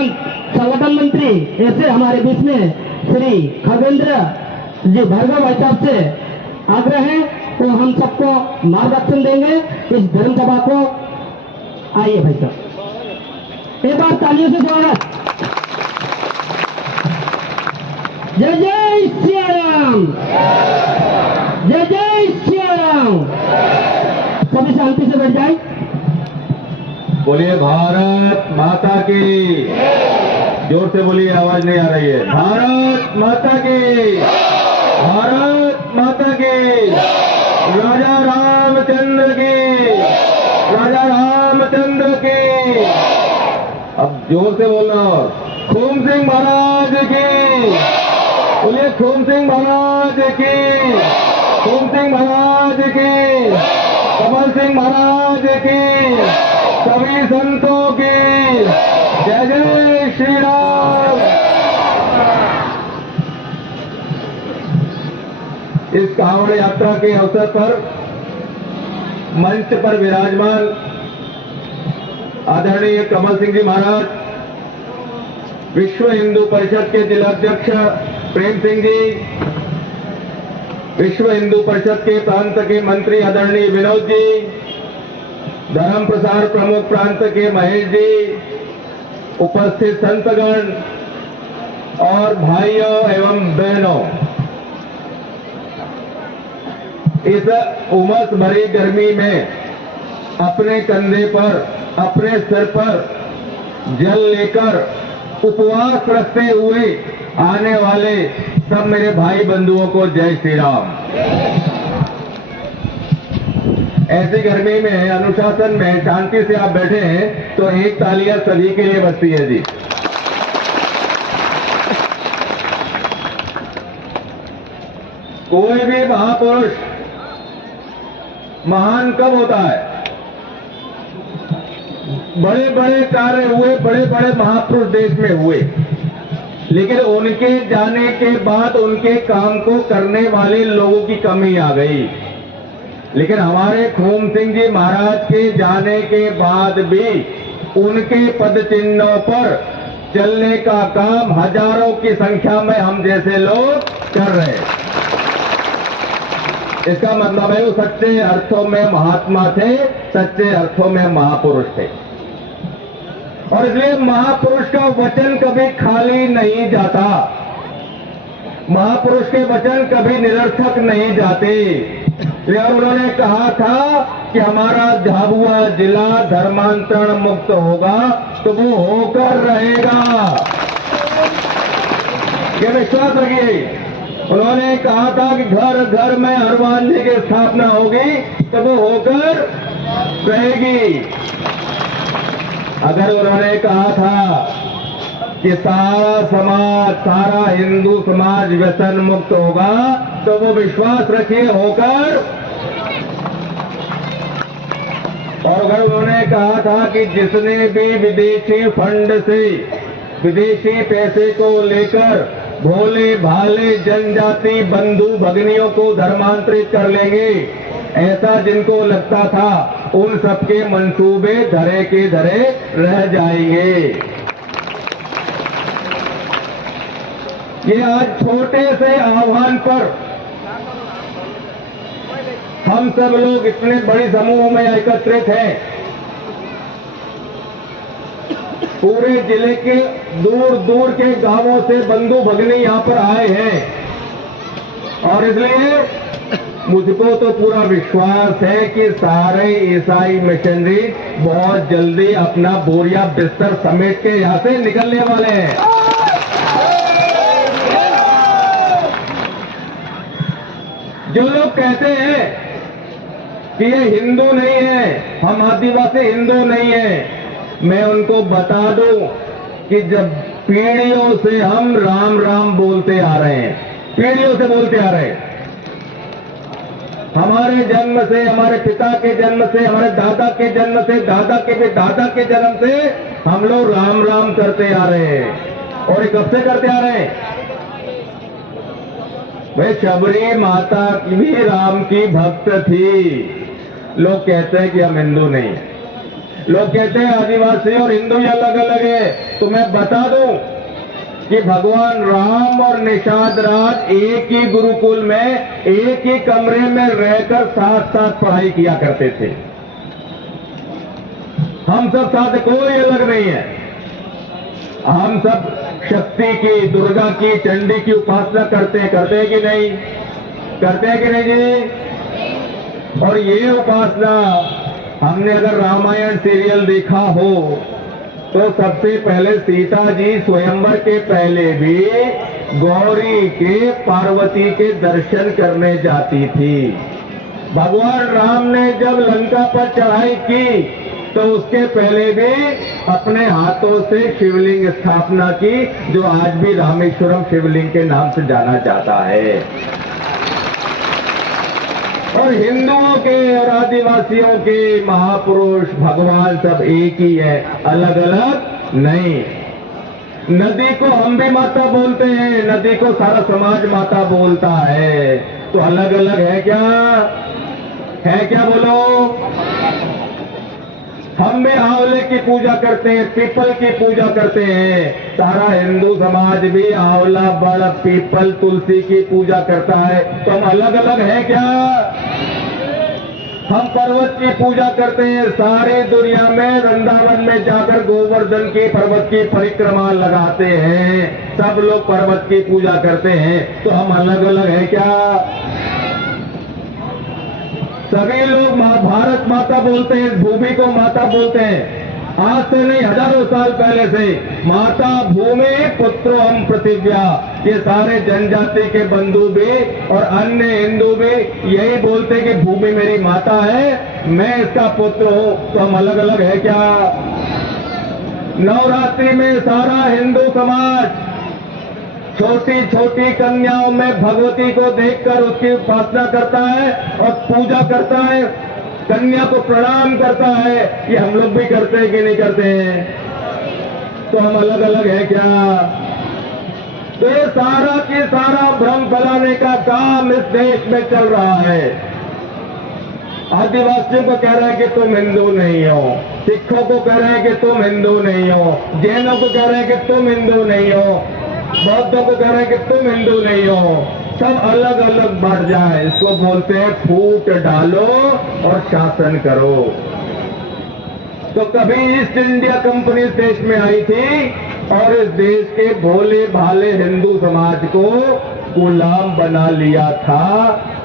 उपरांत संगठन मंत्री ऐसे हमारे बीच में श्री खगेंद्र जी भार्गव भाई साहब से आग्रह है वो हम सबको मार्गदर्शन देंगे इस धर्म सभा को। आइए भाई साहब, एक बार तालियों से स्वागत। जय जय श्री राम, जय जय श्री राम। सभी शांति से बैठ जाए। बोलिए भारत माता की, जोर से बोलिए, आवाज नहीं आ रही है। भारत माता की, भारत माता की, राजा रामचंद्र की, राजा रामचंद्र की। अब जोर से बोलना। खून सिंह महाराज की, बोलिए खून सिंह महाराज की, खून सिंह महाराज की, कमल सिंह महाराज की, सभी संतों की जय जय श्री राम। इस कांवड़ यात्रा के अवसर पर मंच पर विराजमान आदरणीय कमल सिंह जी महाराज, विश्व हिंदू परिषद के जिलाध्यक्ष प्रेम सिंह जी, विश्व हिंदू परिषद के प्रांत के मंत्री आदरणीय विनोद जी, धर्म प्रसार प्रमुख प्रांत के महेश जी, उपस्थित संतगण और भाइयों एवं बहनों, इस उमस भरी गर्मी में अपने कंधे पर, अपने सिर पर जल लेकर उपवास रखते हुए आने वाले सब मेरे भाई बंधुओं को जय श्री राम। ऐसी गर्मी में, अनुशासन में, शांति से आप बैठे हैं तो एक तालियां सभी के लिए बजती है जी। कोई भी महापुरुष महान कब होता है? बड़े बड़े कार्य हुए, बड़े बड़े महापुरुष देश में हुए, लेकिन उनके जाने के बाद उनके काम को करने वाले लोगों की कमी आ गई। लेकिन हमारे खून सिंह जी महाराज के जाने के बाद भी उनके पद चिन्हों पर चलने का काम हजारों की संख्या में हम जैसे लोग कर रहे हैं। इसका मतलब है वो सच्चे अर्थों में महात्मा थे, सच्चे अर्थों में महापुरुष थे। और इसलिए महापुरुष का वचन कभी खाली नहीं जाता, महापुरुष के वचन कभी निरर्थक नहीं जाते। और उन्होंने कहा था कि हमारा झाबुआ जिला धर्मांतरण मुक्त होगा तो वो होकर रहेगा, ये विश्वास रखिए। उन्होंने कहा था कि घर घर में हनुमान जी की स्थापना होगी तो वो होकर रहेगी। अगर उन्होंने कहा था कि सारा समाज, सारा हिंदू समाज व्यसन मुक्त होगा तो वो विश्वास रखिए होकर। और अगर उन्होंने कहा था कि जिसने भी विदेशी फंड से, विदेशी पैसे को लेकर भोले भाले जनजाति बंधु भगिनियों को धर्मांतरित कर लेंगे, ऐसा जिनको लगता था, उन सबके मंसूबे धरे के धरे रह जाएंगे। ये आज छोटे से आह्वान पर हम सब लोग इतने बड़े समूह में एकत्रित हैं। पूरे जिले के दूर दूर के गांवों से बंधु भगिनी यहां पर आए हैं और इसलिए मुझको तो पूरा विश्वास है कि सारे ईसाई मिशनरी बहुत जल्दी अपना बोरिया बिस्तर समेट के यहां से निकलने वाले हैं। जो लोग कहते हैं कि ये हिंदू नहीं है, हम आदिवासी हिंदू नहीं है, मैं उनको बता दूं कि जब पीढ़ियों से हम राम राम बोलते आ रहे हैं, पीढ़ियों से बोलते आ रहे हैं, हमारे जन्म से, हमारे पिता के जन्म से, हमारे दादा के जन्म से, दादा के भी दादा के जन्म से हम लोग राम राम करते आ रहे हैं। और ये कब से करते आ रहे हैं? भाई शबरी माता की भी राम की भक्त थी। लोग कहते हैं कि हम हिंदू नहीं है, लोग कहते हैं आदिवासी और हिंदू ही अलग अलग है। तो मैं बता दूं कि भगवान राम और निषाद राज एक ही गुरुकुल में एक ही कमरे में रहकर साथ साथ पढ़ाई किया करते थे। हम सब साथ, कोई अलग नहीं है। हम सब शक्ति की, दुर्गा की, चंडी की उपासना करते हैं कि नहीं? करते हैं कि नहीं जी? और ये उपासना हमने अगर रामायण सीरियल देखा हो तो सबसे पहले सीता जी स्वयंवर के पहले भी गौरी के, पार्वती के दर्शन करने जाती थी। भगवान राम ने जब लंका पर चढ़ाई की तो उसके पहले भी अपने हाथों से शिवलिंग स्थापना की, जो आज भी रामेश्वरम शिवलिंग के नाम से जाना जाता है। और हिंदुओं के और आदिवासियों के महापुरुष भगवान सब एक ही है, अलग अलग नहीं। नदी को हम भी माता बोलते हैं, नदी को सारा समाज माता बोलता है, तो अलग अलग है क्या? है क्या बोलो? हम भी आंवले की पूजा करते हैं, पीपल की पूजा करते हैं। सारा हिंदू समाज भी आंवला, बड़, पीपल, तुलसी की पूजा करता है, तो हम अलग अलग हैं क्या? हम पर्वत की पूजा करते हैं। सारी दुनिया में वृंदावन में जाकर गोवर्धन की, पर्वत की परिक्रमा लगाते हैं। सब लोग पर्वत की पूजा करते हैं, तो हम अलग अलग हैं क्या? सभी लोग भारत माता बोलते हैं, भूमि को माता बोलते हैं। आज से नहीं, हजारों साल पहले से माता भूमि, पुत्रो हम पृथिव्या, ये सारे जनजाति के बंधु भी और अन्य हिंदू भी यही बोलते कि भूमि मेरी माता है, मैं इसका पुत्र हूं। तो हम अलग अलग है क्या? नवरात्रि में सारा हिंदू समाज छोटी छोटी कन्याओं में भगवती को देखकर उसकी उपासना करता है और पूजा करता है, कन्या को प्रणाम करता है। ये हम लोग भी करते हैं कि नहीं करते हैं? तो हम अलग अलग है क्या? तो ये सारा की सारा भ्रम फैलाने का काम इस देश में चल रहा है। आदिवासियों को कह रहे हैं कि तुम हिंदू नहीं हो, सिखों को कह रहे हैं कि तुम हिंदू नहीं हो, जैनों को कह रहे हैं कि तुम हिंदू नहीं हो, बौद्धों को कह रहे हैं कि तुम हिंदू नहीं हो। सब अलग अलग बढ़ जाए, इसको बोलते हैं फूट डालो और शासन करो। तो कभी ईस्ट इंडिया कंपनी इस देश में आई थी और इस देश के भोले भाले हिंदू समाज को गुलाम बना लिया था।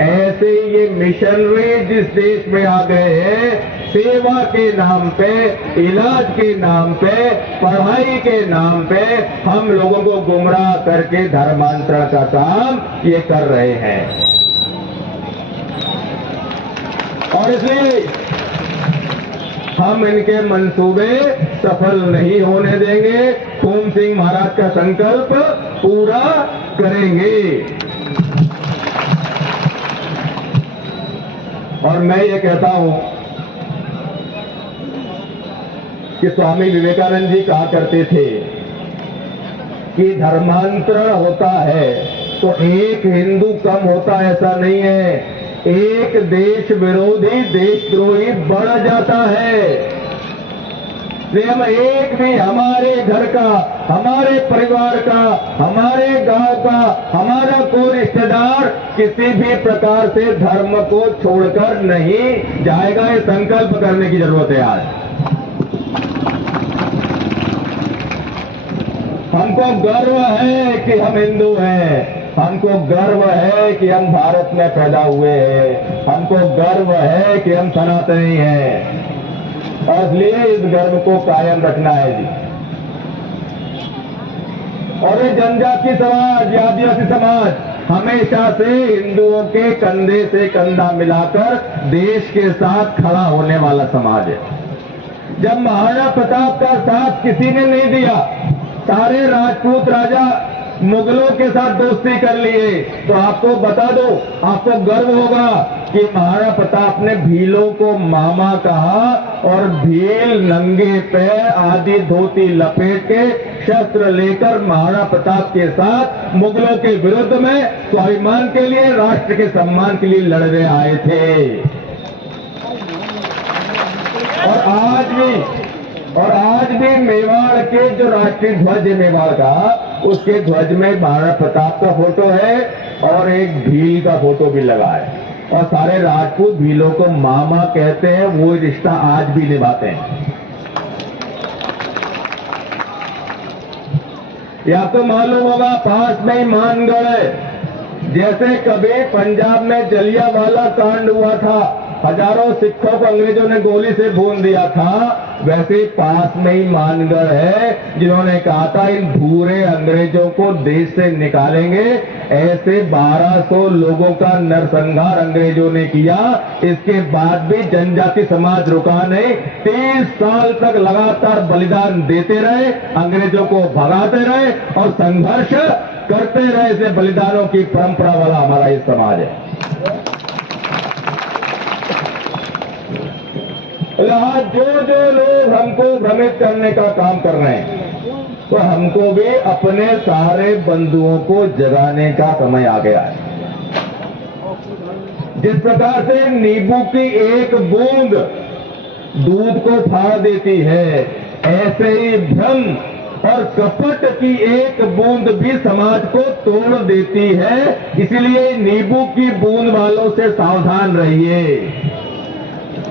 ऐसे ये मिशनरी जिस देश में आ गए हैं, सेवा के नाम पे, इलाज के नाम पे, पढ़ाई के नाम पे हम लोगों को गुमराह करके धर्मांतरण का काम ये कर रहे हैं। और इसलिए हम इनके मंसूबे सफल नहीं होने देंगे। खून सिंह महाराज का संकल्प पूरा करेंगे। और मैं ये कहता हूं कि स्वामी विवेकानंद जी कहा करते थे कि धर्मांतरण होता है तो एक हिंदू कम होता, ऐसा नहीं है, एक देश विरोधी, देशद्रोही बढ़ जाता है। हम एक भी हमारे घर का, हमारे परिवार का, हमारे गांव का, हमारा कोई रिश्तेदार किसी भी प्रकार से धर्म को छोड़कर नहीं जाएगा। ये संकल्प करने की जरूरत है आज। हमको गर्व है कि हम हिंदू हैं, हमको गर्व है कि हम भारत में पैदा हुए हैं, हमको गर्व है कि हम सनातनी हैं। और इसलिए इस गर्व को कायम रखना है जी। और ये जनजाति समाज, आदिवासी समाज हमेशा से हिंदुओं के कंधे से कंधा मिलाकर देश के साथ खड़ा होने वाला समाज है। जब महाराणा प्रताप का साथ किसी ने नहीं दिया, सारे राजपूत राजा मुगलों के साथ दोस्ती कर लिए, तो आपको बता दो, आपको गर्व होगा कि महाराणा प्रताप ने भीलों को मामा कहा और भील नंगे पैर, आधी धोती लपेट के, शस्त्र लेकर महाराणा प्रताप के साथ मुगलों के विरुद्ध में स्वाभिमान के लिए, राष्ट्र के सम्मान के लिए लड़ने आए थे। और आज भी और आज भी मेवाड़ के जो राष्ट्रीय ध्वज है मेवाड़ का, उसके ध्वज में महाराणा प्रताप का फोटो है और एक भील का फोटो भी लगा है। और सारे राजपूत भीलों को मामा कहते हैं, वो रिश्ता आज भी निभाते हैं। या तो मालूम होगा पास में ही मानगढ़ है। जैसे कभी पंजाब में जलियांवाला कांड हुआ था, हजारों सिखों को अंग्रेजों ने गोली से भून दिया था, वैसे पास में ही मानगढ़ है, जिन्होंने कहा था इन भूरे अंग्रेजों को देश से निकालेंगे। ऐसे 1200 लोगों का नरसंहार अंग्रेजों ने किया। इसके बाद भी जनजाति समाज रुका नहीं, 30 साल तक लगातार बलिदान देते रहे, अंग्रेजों को भगाते रहे और संघर्ष करते रहे। इसे बलिदानों की परंपरा वाला हमारा ये समाज है। आज जो लोग हमको भ्रमित करने का काम कर रहे हैं, तो हमको भी अपने सारे बंधुओं को जगाने का समय आ गया है। जिस प्रकार से नींबू की एक बूंद दूध को फाड़ देती है, ऐसे ही भ्रम और कपट की एक बूंद भी समाज को तोड़ देती है। इसलिए नींबू की बूंद वालों से सावधान रहिए।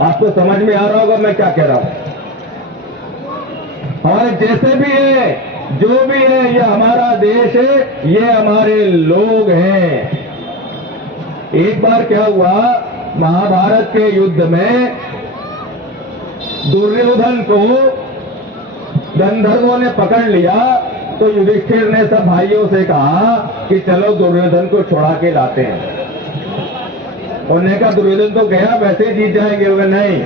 आपको समझ में आ रहा होगा मैं क्या कह रहा हूं। और जैसे भी है, जो भी है, ये हमारा देश है, ये हमारे लोग हैं। एक बार क्या हुआ, महाभारत के युद्ध में दुर्योधन को गंधर्वों ने पकड़ लिया, तो युधिष्ठिर ने सब भाइयों से कहा कि चलो दुर्योधन को छुड़ा के लाते हैं। उन्होंने कहा दुर्योधन तो गया, वैसे ही जीत जाएंगे। वो नहीं,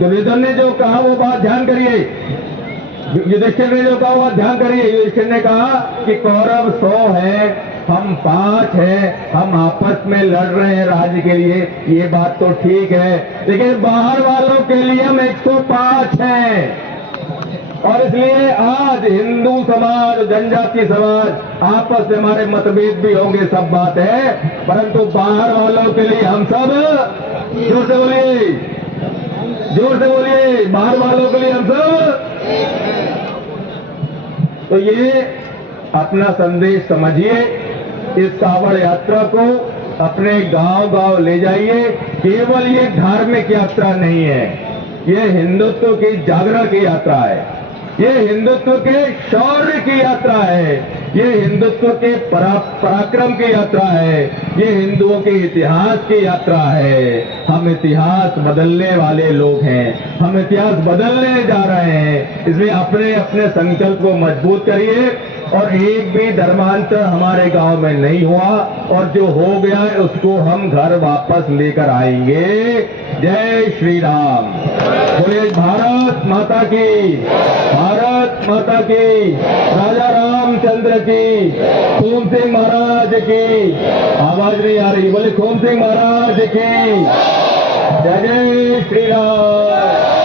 दुर्योधन ने जो कहा वो बात ध्यान करिए, युधिष्ठिर ने जो कहा वो बात ध्यान करिए। युधिष्ठिर ने कहा कि कौरव 100 है, हम 5 हैं, हम आपस में लड़ रहे हैं राज्य के लिए, ये बात तो ठीक है, लेकिन बाहर वालों के लिए हम 105 हैं। और इसलिए आज हिंदू समाज, जनजाति समाज आपस में हमारे मतभेद भी होंगे, सब बात है, परंतु बाहर वालों के लिए हम सब, जोर से बोलिए, जोर से बोलिए, बाहर वालों के लिए हम सब। तो ये अपना संदेश समझिए, इस कांवड़ यात्रा को अपने गांव-गांव ले जाइए। केवल ये धार्मिक यात्रा नहीं है, ये हिंदुत्व की जागरण की यात्रा है, ये हिंदुत्व के शौर्य की यात्रा है, ये हिंदुत्व के पराक्रम की यात्रा है, ये हिंदुओं के इतिहास की यात्रा है। हम इतिहास बदलने वाले लोग हैं, हम इतिहास बदलने जा रहे हैं। इसलिए अपने अपने संकल्प को मजबूत करिए। और एक भी धर्मांतर हमारे गांव में नहीं हुआ, और जो हो गया है उसको हम घर वापस लेकर आएंगे। जय श्री राम। बोलिए भारत माता की, भारत माता की, राजा रामचंद्र की, खून सिंह महाराज की। आवाज नहीं आ रही, बोले खून सिंह महाराज की। जय जय श्री राम।